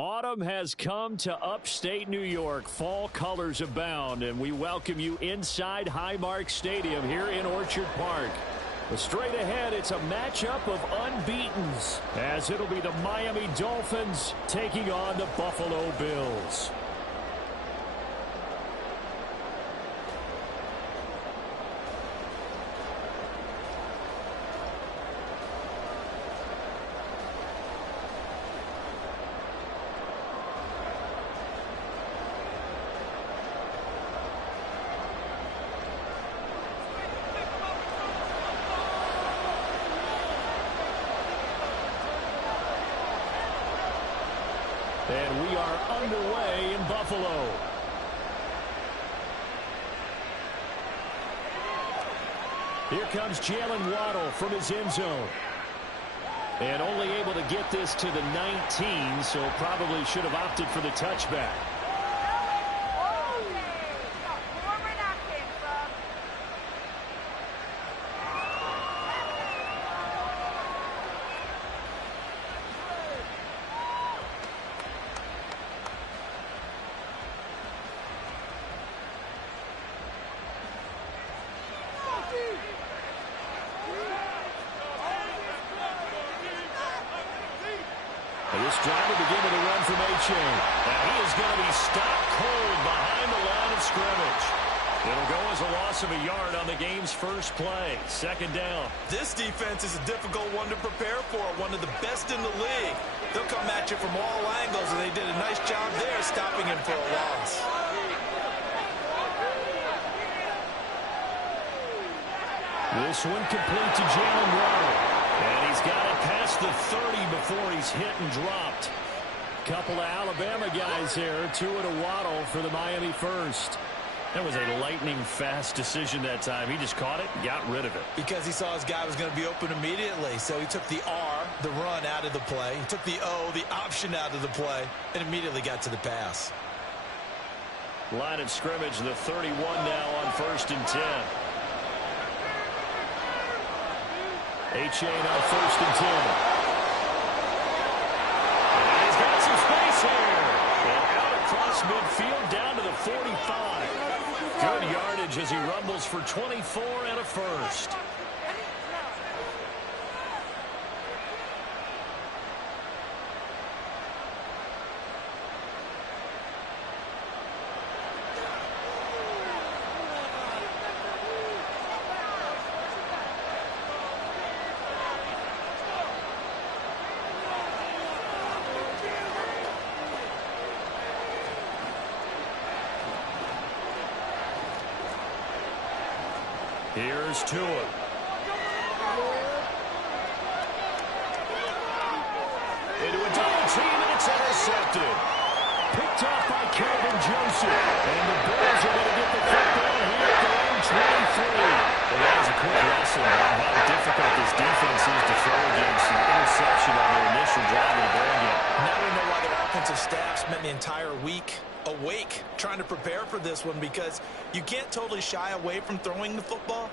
Autumn has come to upstate New York. Fall colors abound, and we welcome you inside Highmark Stadium here in Orchard Park. But straight ahead, it's a matchup of unbeatens, as it'll be the Miami Dolphins taking on the Buffalo Bills. And we are underway in Buffalo. Here comes Jalen Waddle from his end zone. And only able to get this to the 19, so probably should have opted for the touchback. This drive will begin with a run from A-Chain. And he is going to be stopped cold behind the line of scrimmage. It'll go as a loss of a yard on the game's first play. Second down. This defense is a difficult one to prepare for, one of the best in the league. They'll come at you from all angles, and they did a nice job there stopping him for a loss. This one complete to Jalen Waddle. And he's got it past the 30 before he's hit and dropped. Couple of Alabama guys there. Two at a Waddle for the Miami first. That was a lightning-fast decision that time. He just caught it and got rid of it. Because he saw his guy was going to be open immediately. So he took the R, the run, out of the play. He took the O, the option, out of the play, and immediately got to the pass. Line of scrimmage, the 31 now on 1st and 10. A-Chain on 1st and 10. And he's got some space here. And out across midfield down to the 45. Good yardage as he rumbles for 24 and a first. Here's Tua. Into a double team, and it's intercepted. Picked off by Calvin Joseph. And the Bills are going to get the football here at their own 23. Well, that was a quick lesson on how difficult this defense is to throw against an interception on their initial drive of the ball game. Now we know why their offensive staff spent the entire week awake trying to prepare for this one, because you can't totally shy away from throwing the football,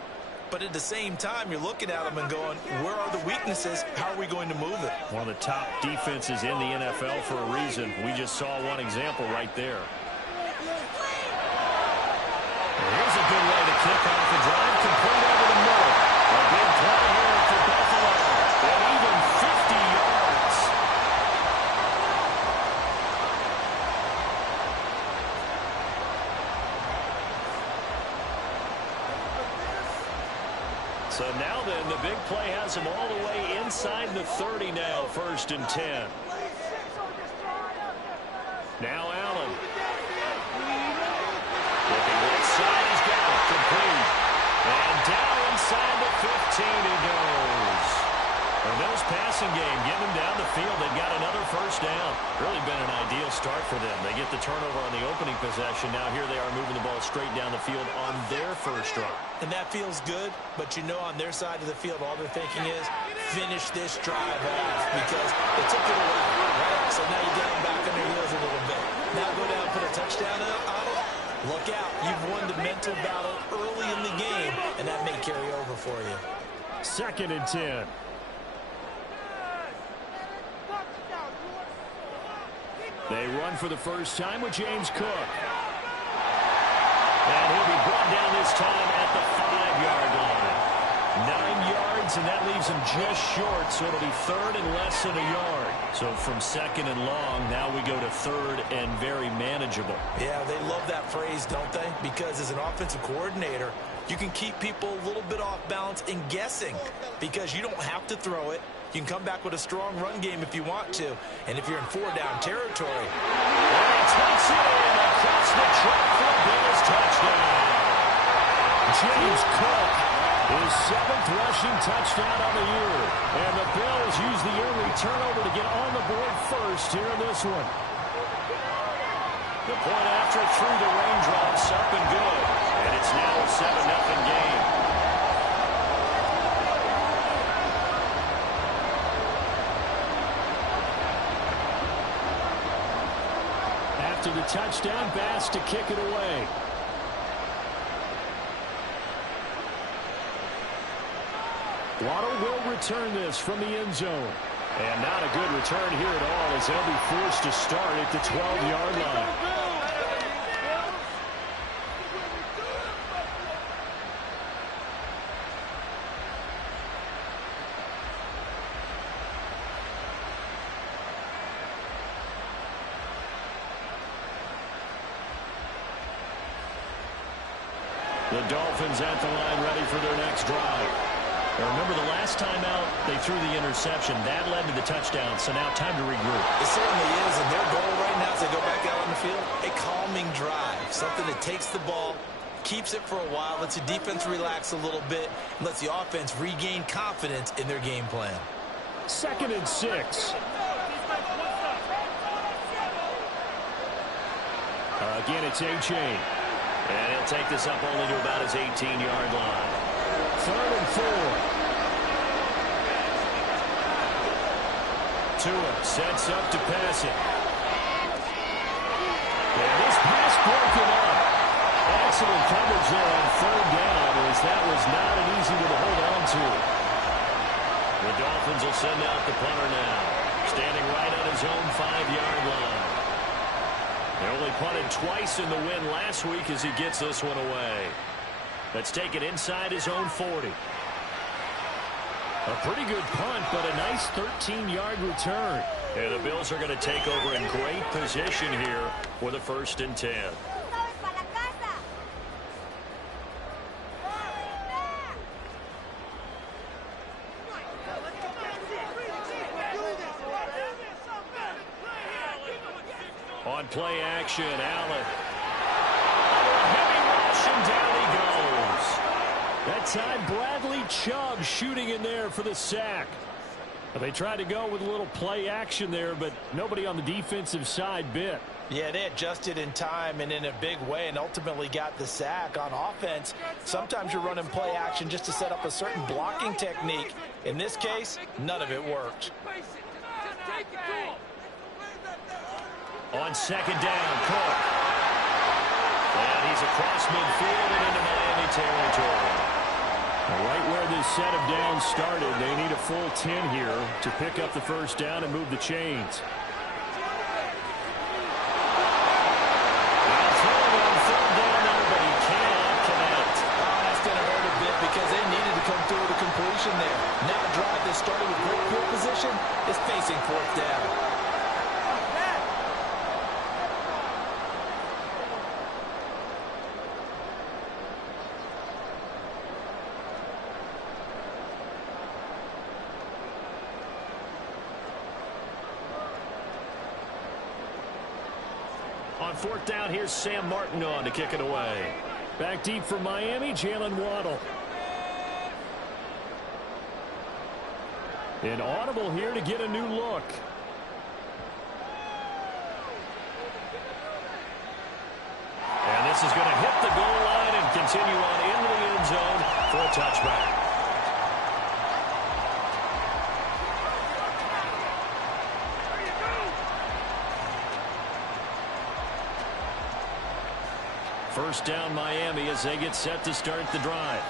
but at the same time you're looking at them and going, where are the weaknesses? How are we going to move it? One of the top defenses in the NFL for a reason. We just saw one example right there. Here's a good way to kick off the drive, complete over the middle. A big play here for Buffalo, and even 50 yards. So now then, the big play has him all the way inside the 30 now, 1st and 10. Now Allen. Looking right side, he's got it, complete. And down inside the 15 he goes. And Bills passing game, getting them down the field. They've got another first down. Really been an ideal start for them. They get the turnover on the opening possession. Now here they are moving the ball straight down the field on their first drive. And that feels good, but you know on their side of the field all they're thinking is finish this drive off, because they took it away, right? So now you get them back on their heels a little bit. Now go down and put a touchdown on it. Look out. You've won the mental battle early in the game, and that may carry over for you. 2nd and 10. They run for the first time with James Cook. And he'll be brought down this time at the 5-yard line. 9 yards, and that leaves him just short, so it'll be third and less than a yard. So from second and long, now we go to third and very manageable. Yeah, they love that phrase, don't they? Because as an offensive coordinator, you can keep people a little bit off balance and guessing because you don't have to throw it. You can come back with a strong run game if you want to. And if you're in 4-down territory. And he takes it in across the track for a Bills touchdown. James Cook, his 7th rushing touchdown on the year. And the Bills use the early turnover to get on the board first here in this one. The point after through the raindrops up and good. And it's now a 7-0 game. After the touchdown, Bass to kick it away. Waddle will return this from the end zone. And not a good return here at all as they'll be forced to start at the 12-yard line. The Dolphins at the line ready for their next drive. Now remember the last time out they threw the interception. That led to the touchdown, so now time to regroup. It certainly is, and their goal right now as they go back out on the field, a calming drive. Something that takes the ball, keeps it for a while, lets the defense relax a little bit, and lets the offense regain confidence in their game plan. 2nd and 6. Again, it's A-Chain. And he'll take this up only to about his 18-yard line. 3rd and 4. Tua sets up to pass it. And this pass broken up. Excellent coverage there on 3rd down as that was not an easy one to hold on to. The Dolphins will send out the punter now. Standing right on his own 5-yard line. They only punted twice in the win last week as he gets this one away. Let's take it inside his own 40. A pretty good punt, but a nice 13-yard return. And the Bills are going to take over in great position here with a 1st and 10. On play action, Allen. Heavy rush, and down he goes. That time, Bradley Chubb shooting in there for the sack. They tried to go with a little play action there, but nobody on the defensive side bit. Yeah, they adjusted in time and in a big way and ultimately got the sack. On offense, sometimes you're running play action just to set up a certain blocking technique. In this case, none of it worked. On 2nd down, Cook. And he's across midfield and into Miami territory. Right where this set of downs started, they need a full 10 here to pick up the 1st down and move the chains. Now throwing on 3rd down there, but he cannot connect. Oh, that's going to hurt a bit because they needed to come through with a completion there. Now a drive that started with great field position is facing 4th down. On 4th down, here's Sam Martin on to kick it away. Back deep for Miami, Jalen Waddle. An audible here to get a new look. And this is going to hit the goal line and continue on into the end zone for a touchback. First down Miami as they get set to start the drive.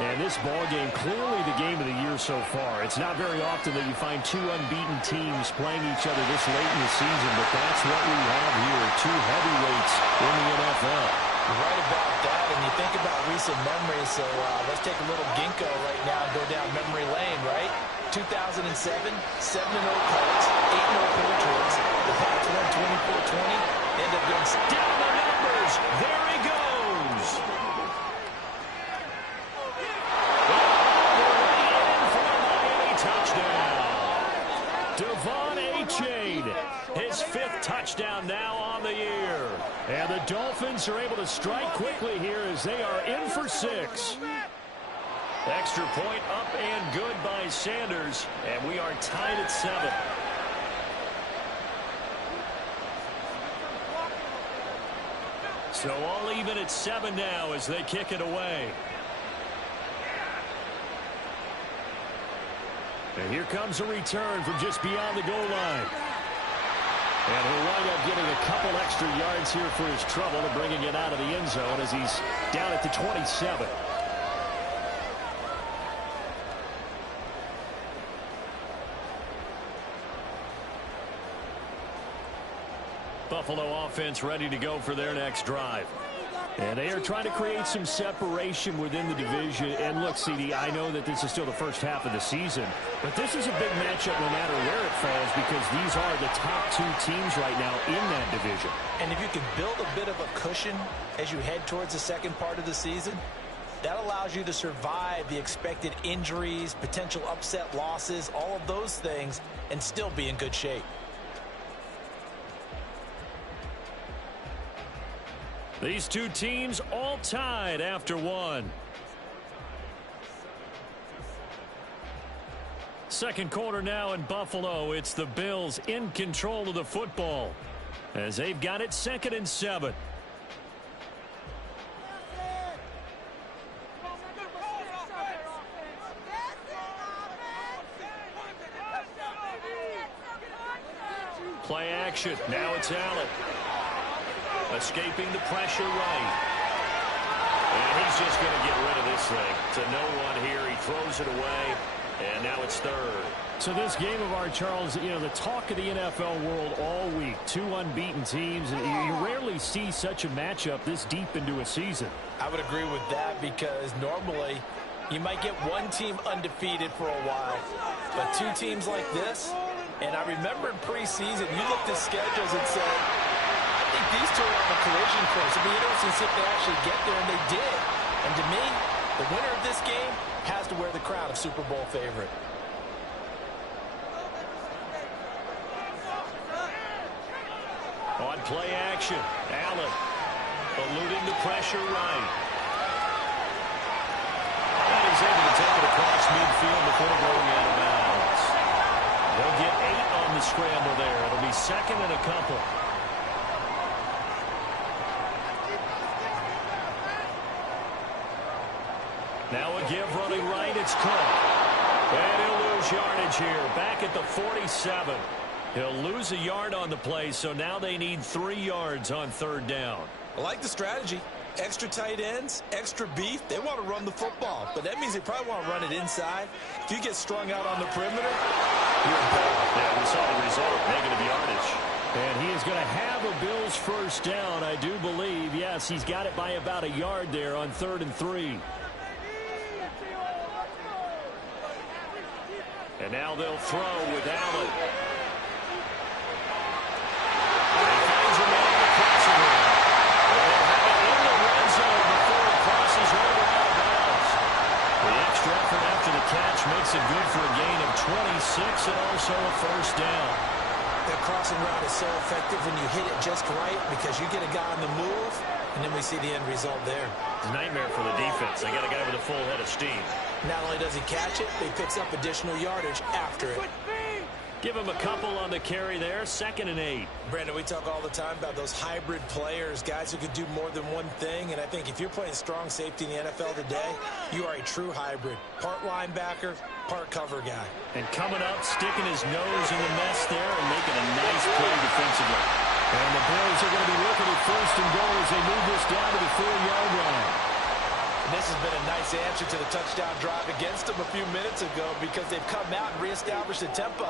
And this ball game, clearly the game of the year so far. It's not very often that you find two unbeaten teams playing each other this late in the season, but that's what we have here, two heavyweights in the NFL. You're right about that, and you think about recent memories, so let's take a little ginkgo right now and go down memory lane, right? 2007, 7-0 Colts, 8-0 Patriots. The Pats won 24-20, end up going down the numbers. There he goes. Devon Achane, his 5th touchdown now on the year. And the Dolphins are able to strike quickly here as they are in for 6. Extra point up and good by Sanders, and we are tied at 7. So all even at 7 now as they kick it away. And here comes a return from just beyond the goal line. And he'll wind up getting a couple extra yards here for his trouble and bringing it out of the end zone as he's down at the 27. Buffalo offense ready to go for their next drive. And they are trying to create some separation within the division. And look, CD, I know that this is still the first half of the season, but this is a big matchup no matter where it falls because these are the top 2 teams right now in that division. And if you can build a bit of a cushion as you head towards the second part of the season, that allows you to survive the expected injuries, potential upset losses, all of those things, and still be in good shape. These two teams all tied after 1. Second quarter now in Buffalo. It's the Bills in control of the football as they've got it 2nd and 7. Play action. Now it's Allen. Escaping the pressure right. And he's just going to get rid of this thing. To no one here. He throws it away. And now it's 3rd. So this game of ours, Charles, you know, the talk of the NFL world all week. 2 unbeaten teams. And you rarely see such a matchup this deep into a season. I would agree with that because normally you might get one team undefeated for a while. But 2 teams like this, and I remember in preseason, you looked at schedules and said, I think these 2 are on the collision course. It'd be interesting to see if they actually get there, and they did. And to me, the winner of this game has to wear the crown of Super Bowl favorite. On play action, Allen eluding the pressure right. And he's able to take it across midfield before going out of bounds. They'll get 8 on the scramble there. It'll be 2nd and a couple. Now a give running right, it's Cook. And he'll lose yardage here, back at the 47. He'll lose a yard on the play, so now they need 3 yards on 3rd down. I like the strategy. Extra tight ends, extra beef. They want to run the football, but that means they probably want to run it inside. If you get strung out on the perimeter, you're in ball. Yeah, we saw the result, negative yardage. And he is going to have a Bills first down, I do believe. Yes, he's got it by about a yard there on 3rd and 3. And now they'll throw with Allen. And he finds him on the crossing route. They'll have it in the red zone before it crosses over out of bounds. The extra effort after the catch makes it good for a gain of 26 and also a first down. That crossing route is so effective when you hit it just right because you get a guy on the move, and then we see the end result there. It's a nightmare for the defense. They got a guy with a full head of steam. Not only does he catch it, but he picks up additional yardage after it. Give him a couple on the carry there, 2nd and 8. Brandon, we talk all the time about those hybrid players, guys who could do more than one thing, and I think if you're playing strong safety in the NFL today, you are a true hybrid. Part linebacker, part cover guy. And coming up, sticking his nose in the mess there and making a nice play defensively. And the Bills are going to be looking at 1st and goal as they move this down to the 4-yard line. And this has been a nice answer to the touchdown drive against them a few minutes ago because they've come out and reestablished the tempo.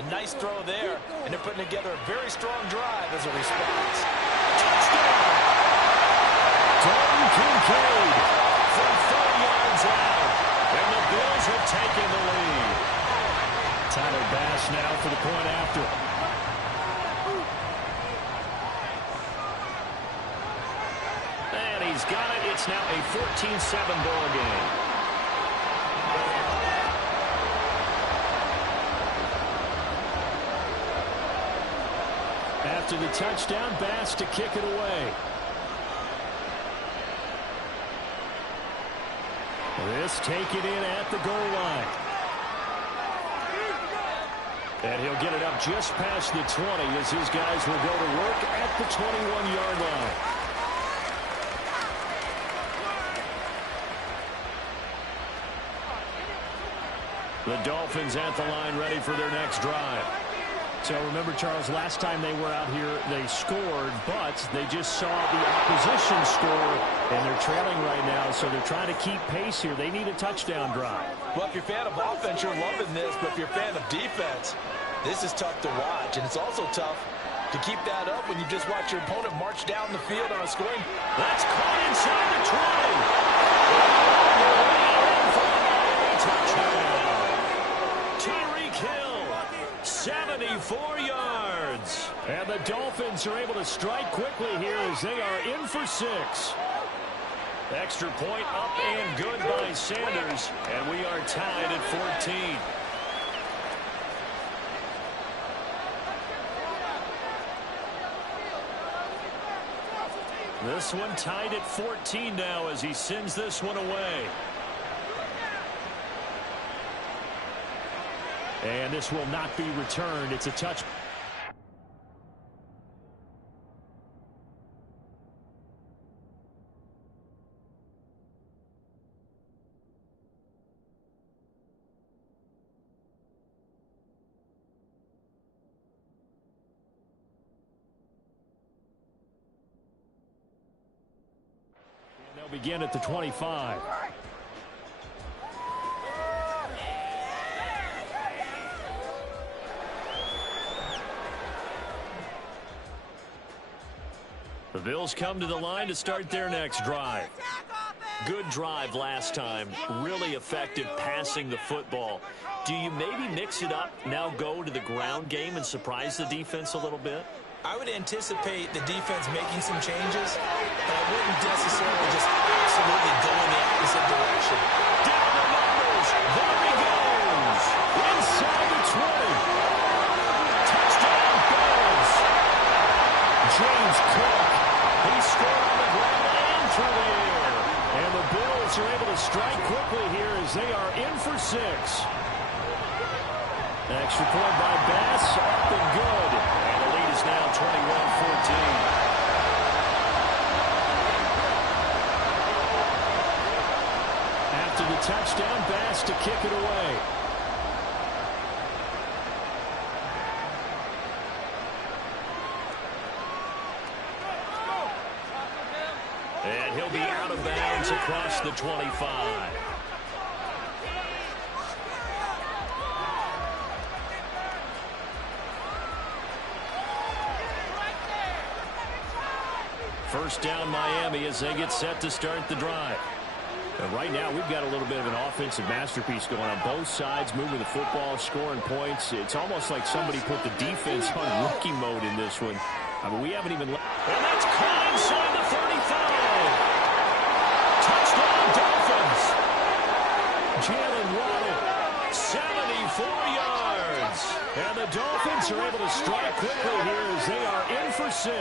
A nice throw there, and they're putting together a very strong drive as a response. Touchdown! Dalton Kincaid from 30 yards out, and the Bills have taken the lead. Tyler Bass now for the point after. And he's got it. It's now a 14-7 ball game. After the touchdown, Bass to kick it away. This taken in at the goal line. And he'll get it up just past the 20 as his guys will go to work at the 21-yard line. The Dolphins at the line ready for their next drive. So remember, Charles, last time they were out here, they scored, but they just saw the opposition score, and they're trailing right now, so they're trying to keep pace here. They need a touchdown drive. Well, if you're a fan of offense, you're loving this, but if you're a fan of defense, this is tough to watch, and it's also tough to keep that up when you just watch your opponent march down the field on a scoring. That's caught inside the 20. Touchdown. Tyreek Hill, 74 yards. And the Dolphins are able to strike quickly here as they are in for 6. Extra point up and good by Sanders, and we are tied at 14. This one tied at 14 now as he sends this one away. And this will not be returned. It's a touch. They'll begin at the 25. The Bills come to the line to start their next drive. Good drive last time. Really effective passing the football. Do you maybe mix it up, now go to the ground game and surprise the defense a little bit? I would anticipate the defense making some changes, but I wouldn't necessarily just absolutely go in the opposite direction. Down the numbers. There he goes. Inside the 20. Touchdown, Bills. James Cook. He scored on the ground and through the air. And the Bills are able to strike quickly here as they are in for 6. Extra point by Bass. Up and good. And the lead is now 21-14. After the touchdown, Bass to kick it away. And he'll be out of bounds across the 25. First down, Miami, as they get set to start the drive. And right now, we've got a little bit of an offensive masterpiece going on. Both sides moving the football, scoring points. It's almost like somebody put the defense on rookie mode in this one. I mean, we haven't even... And that's caught inside the 35. Touchdown, Dolphins. Jalen Waddle, 74 yards. And the Dolphins are able to strike quickly here as they are in for 6.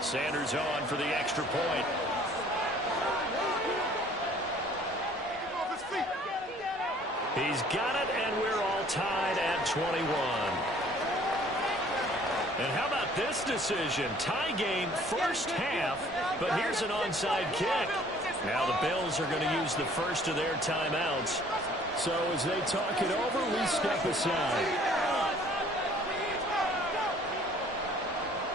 Sanders on for the extra point. He's got it, and we're all tied at 21. And how about this decision? Tie game first half, but here's an onside kick. Now the Bills are going to use the first of their timeouts. So as they talk it over, we step aside.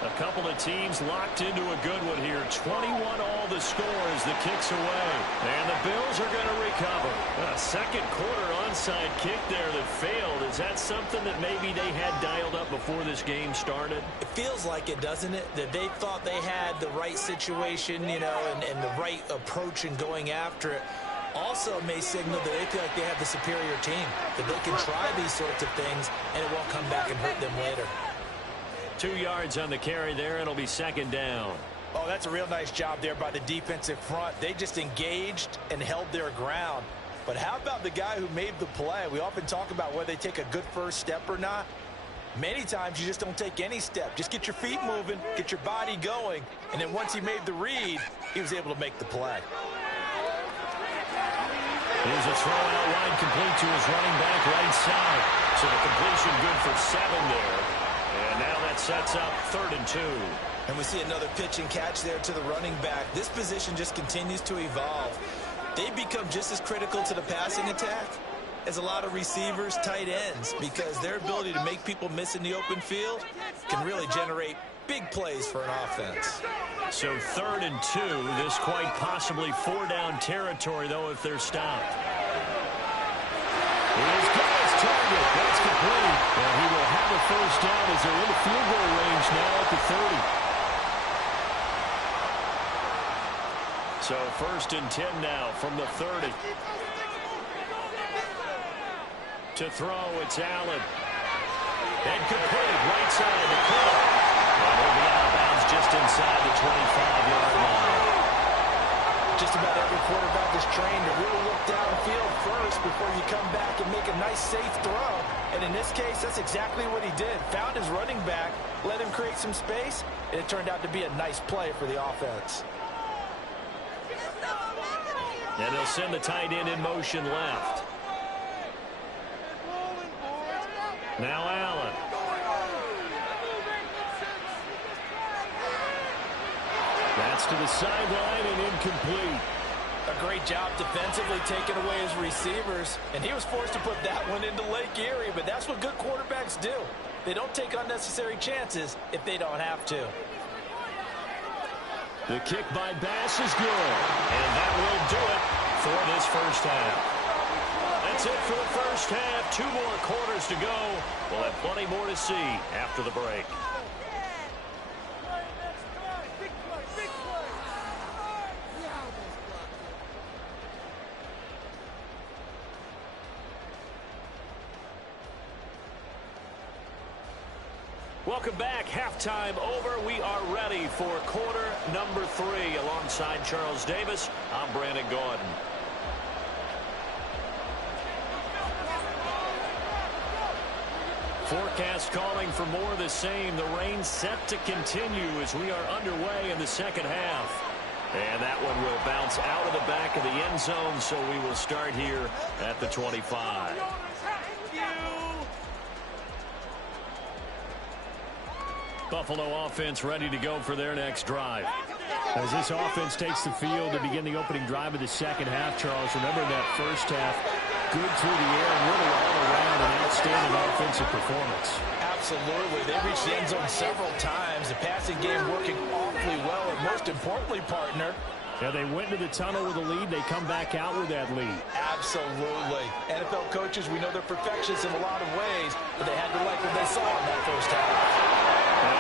A A couple of teams locked into a good one here. 21 all the score as the kick's away. And the Bills are going to recover. A second quarter onside kick there that failed. Is that something that maybe they had dialed up before this game started? It feels like it, doesn't it? That they thought they had the right situation, you know, and the right approach in going after it. Also may signal that they feel like they have the superior team, that they can try these sorts of things and it won't come back and hurt them later. 2 yards on the carry there. It'll be second down. Oh, that's a real nice job there by the defensive front. They just engaged and held their ground. But how about the guy who made the play? We often talk about whether they take a good first step or not. Many times you just don't take any step. Just get your feet moving, get your body going, and then once he made the read, he was able to make the play. Here's a throw out wide, complete to his running back right side. So the completion good for 7 there. And now that sets up 3rd and 2. And we see another pitch and catch there to the running back. This position just continues to evolve. They become just as critical to the passing attack as a lot of receivers, tight ends, because their ability to make people miss in the open field can really generate big plays for an offense. So 3rd and 2. This quite possibly 4-down territory, though, if they're stopped. Here's Guy's target. That's complete. And he will have a first down as they're in the field goal range now at the 30. So 1st and 10 now from the 30. To throw, it's Allen. And complete, right side of the court. And he'll be out of bounds just inside the 25-yard line. Just about every quarterback is trained to really look downfield first before you come back and make a nice, safe throw. And in this case, that's exactly what he did. Found his running back, let him create some space, and it turned out to be a nice play for the offense. And they'll send the tight end in motion left. Now Allen. That's to the sideline and incomplete. A great job defensively taking away his receivers, and he was forced to put that one into Lake Erie, but that's what good quarterbacks do. They don't take unnecessary chances if they don't have to. The kick by Bass is good, and that will do it for this first half. That's it for the first half. 2 more quarters to go. We'll have plenty more to see after the break. Welcome back. Halftime over. We are ready for quarter number 3. Alongside Charles Davis, I'm Brandon Gordon. Forecast calling for more of the same. The rain set to continue as we are underway in the second half. And that one will bounce out of the back of the end zone, so we will start here at the 25. Buffalo offense ready to go for their next drive. As this offense takes the field to begin the opening drive of the second half, Charles, remember that first half, good through the air and really all around an outstanding offensive performance. Absolutely. They reached the end zone several times. The passing game working awfully well, and most importantly, partner, yeah, they went to the tunnel with a lead. They come back out with that lead. Absolutely. NFL coaches, we know they're perfectionists in a lot of ways, but they had to like what they saw in that first half.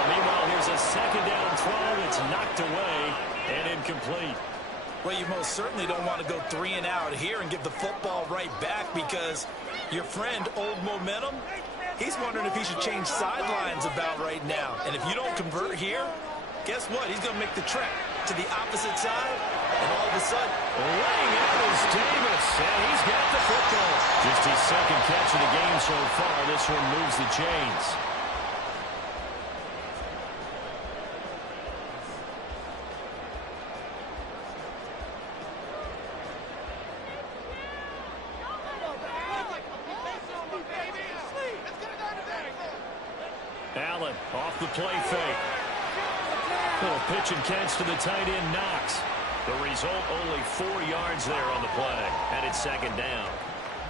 Meanwhile, here's a second down throw that's knocked away and incomplete. Well, you most certainly don't want to go 3 and out here and give the football right back, because your friend, Old Momentum, he's wondering if he should change sidelines about right now. And if you don't convert here, guess what? He's going to make the trek to the opposite side, and all of a sudden, laying out is Davis, and he's got the football. Just his second catch of the game so far. This one moves the chains. Allen off the play fake. Little pitch and catch to the tight end, Knox. The result, only 4 yards there on the play, and it's second down.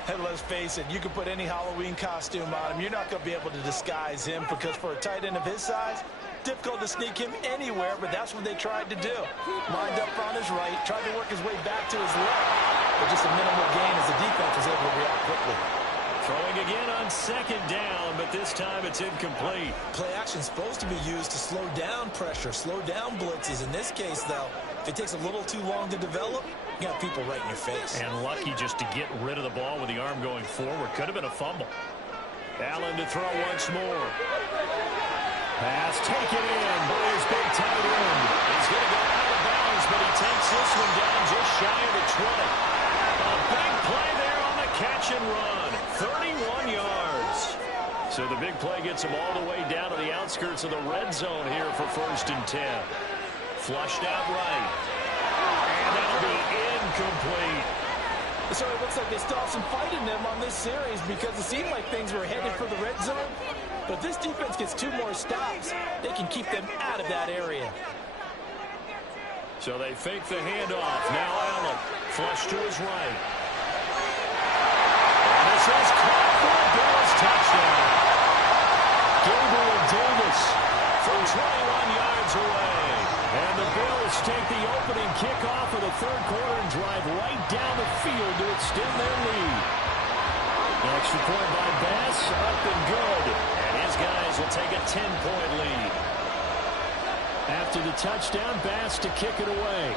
And let's face it, you can put any Halloween costume on him. You're not going to be able to disguise him, because for a tight end of his size, difficult to sneak him anywhere, but that's what they tried to do. Lined up on his right, tried to work his way back to his left, but just a minimal gain as the defense was able to react quickly. Throwing again on second down, but this time it's incomplete. Play action supposed to be used to slow down pressure, slow down blitzes. In this case, though, if it takes a little too long to develop, you got people right in your face. And lucky just to get rid of the ball with the arm going forward. Could have been a fumble. Allen to throw once more. Pass taken in by his big tight end. He's going to go out of bounds, but he takes this one down just shy of the 20. A big play there on the catch and run. 31 yards. So the big play gets him all the way down to the outskirts of the red zone here for 1st and 10. Flushed out right. And that'll be incomplete. So it looks like they still have some fight in them on this series because it seemed like things were headed for the red zone. But this defense gets 2 more stops. They can keep them out of that area. So they fake the handoff. Now Allen. Flush to his right. And this is caught for a Bills touchdown. Gabriel Davis from 21 yards away. And the Bills take the opening kickoff of the 3rd quarter and drive right down the field to extend their lead. Extra point by Bass, up and good. And his guys will take a 10-point lead. After the touchdown, Bass to kick it away.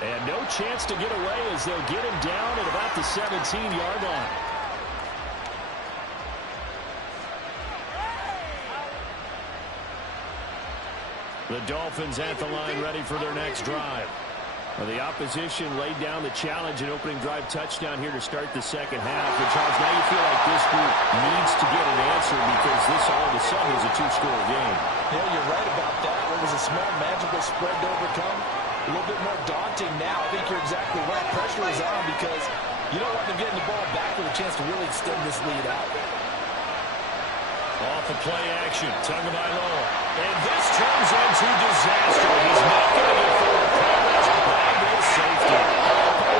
And no chance to get away as they'll get him down at about the 17-yard line. The Dolphins at the line ready for their next drive. Well, the opposition laid down the challenge and opening drive touchdown here to start the 2nd half. And Charles, now you feel like this group needs to get an answer because this all of a sudden is a 2-score game. Yeah, you're right about that. What was a small magical spread to overcome? A little bit more daunting now. I think you're exactly right. Pressure is on because you don't want them getting the ball back with a chance to really extend this lead out. Off the play action. Tagovailoa. And this turns into disaster. He's not going to get forward progress by this safety.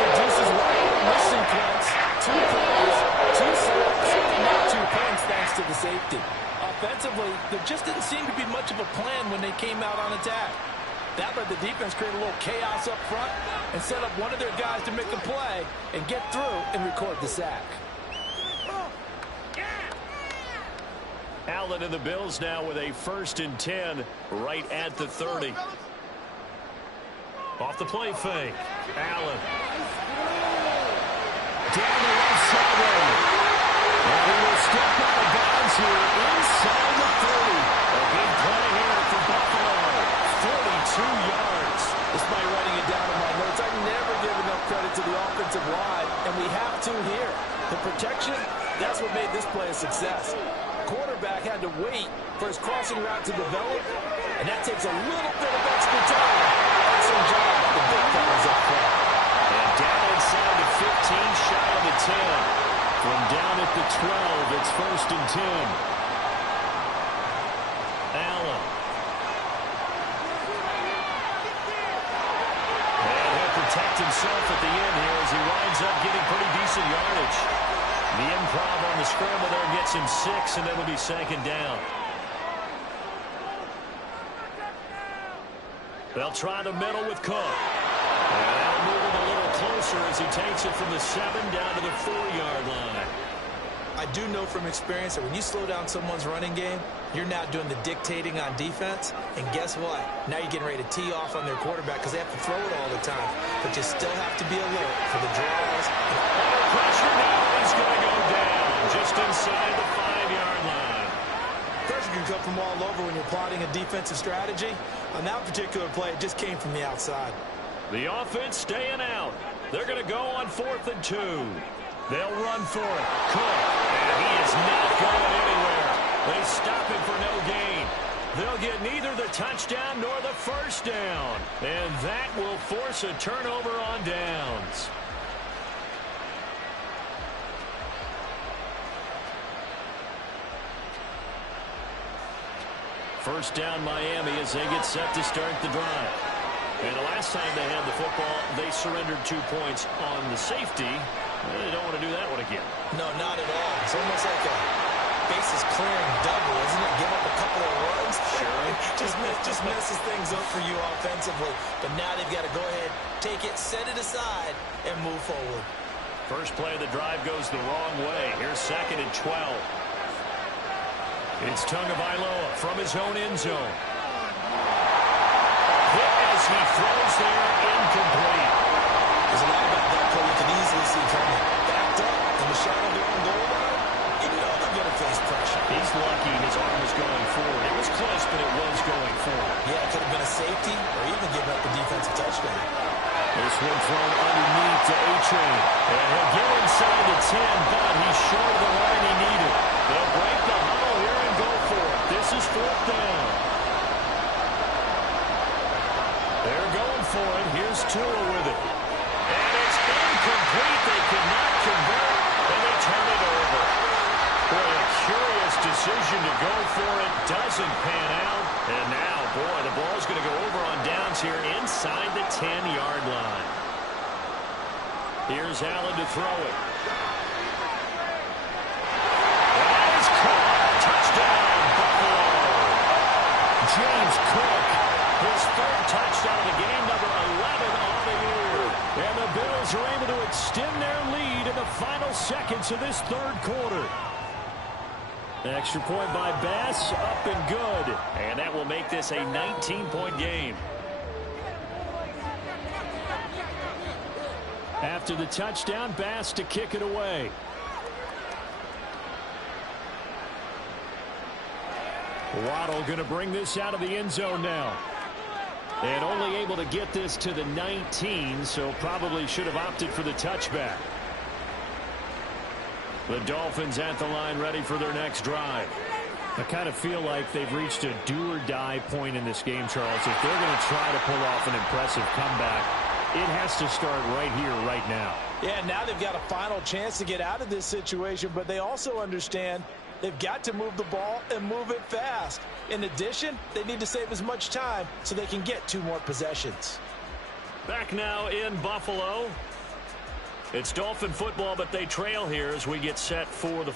Reduces right missing points. 2 plays, 2 sacks, and now 2 points thanks to the safety. Offensively, there just didn't seem to be much of a plan when they came out on attack. That let the defense create a little chaos up front and set up one of their guys to make a play and get through and record the sack. Allen and the Bills now with a 1st and 10 right at the 30. Off the play fake. Allen. Down the left sideline. And he will step out of bounds here inside the 30. A big play here for Buffalo. 42 yards. Despite writing it down in my notes, I never give enough credit to the offensive line, and we have to here. The protection, that's what made this play a success. Quarterback had to wait for his crossing route to develop, and that takes a little bit of extra time. Excellent job by the big fellas up front. And down inside the 15, shy of the 10. From down at the 12, it's 1st and 10. Allen. And he'll protect himself at the end here as he winds up getting pretty decent yardage. The improv on the scramble there gets him 6, and it'll be 2nd down. They'll try the middle with Cook. And they'll move it a little closer as he takes it from the 7 down to the 4-yard line. I do know from experience that when you slow down someone's running game, you're now doing the dictating on defense. And guess what? Now you're getting ready to tee off on their quarterback because they have to throw it all the time. But you still have to be alert for the draws. Under pressure now. He's going to go down just inside the 5-yard line. Pressure can come from all over when you're plotting a defensive strategy. On that particular play, it just came from the outside. The offense staying out. They're going to go on 4th and 2. They'll run for it. Cook. And he is not going anywhere. They stop him for no gain. They'll get neither the touchdown nor the 1st down. And that will force a turnover on downs. First down Miami as they get set to start the drive. And the last time they had the football, they surrendered 2 points on the safety. They don't want to do that one again. No, not at all. It's almost like a bases clearing double, isn't it? Give up a couple of runs. Sure. just messes things up for you offensively. But now they've got to go ahead, take it, set it aside, and move forward. First play of the drive goes the wrong way. Here's 2nd and 12. It's Tagovailoa from his own end zone. Hit as he throws there, incomplete. There's a lot about that play you can easily see coming. Backed up in the shadow of their own goal line. You know they're going to face pressure. He's lucky his arm was going forward. It was close, but it was going forward. Yeah, it could have been a safety or even giving up the defensive touchdown. This one thrown underneath to A-Train. And he'll get inside the 10, but he's short of the line he needed. They'll break the huddle here and go for it. This is 4th down. They're going for it. Here's Tua with it. And it's incomplete. They could not convert, and they turn it over. Boy, a curious decision to go for it. Doesn't pan out. And now, boy, the ball's going to go over on downs here inside the 10-yard line. Here's Allen to throw it. That is caught. Touchdown, Buffalo. James Cook, his 3rd touchdown of the game, number 11 on the year. And the Bills are able to extend their lead in the final seconds of this 3rd quarter. Extra point by Bass, up and good. And that will make this a 19-point game. After the touchdown, Bass to kick it away. Waddle going to bring this out of the end zone now. And only able to get this to the 19, so probably should have opted for the touchback. The Dolphins at the line ready for their next drive. I kind of feel like they've reached a do-or-die point in this game, Charles. If they're going to try to pull off an impressive comeback, it has to start right here, right now. Yeah, now they've got a final chance to get out of this situation, but they also understand they've got to move the ball and move it fast. In addition, they need to save as much time so they can get 2 more possessions. Back now in Buffalo. It's Dolphin football, but they trail here as we get set for the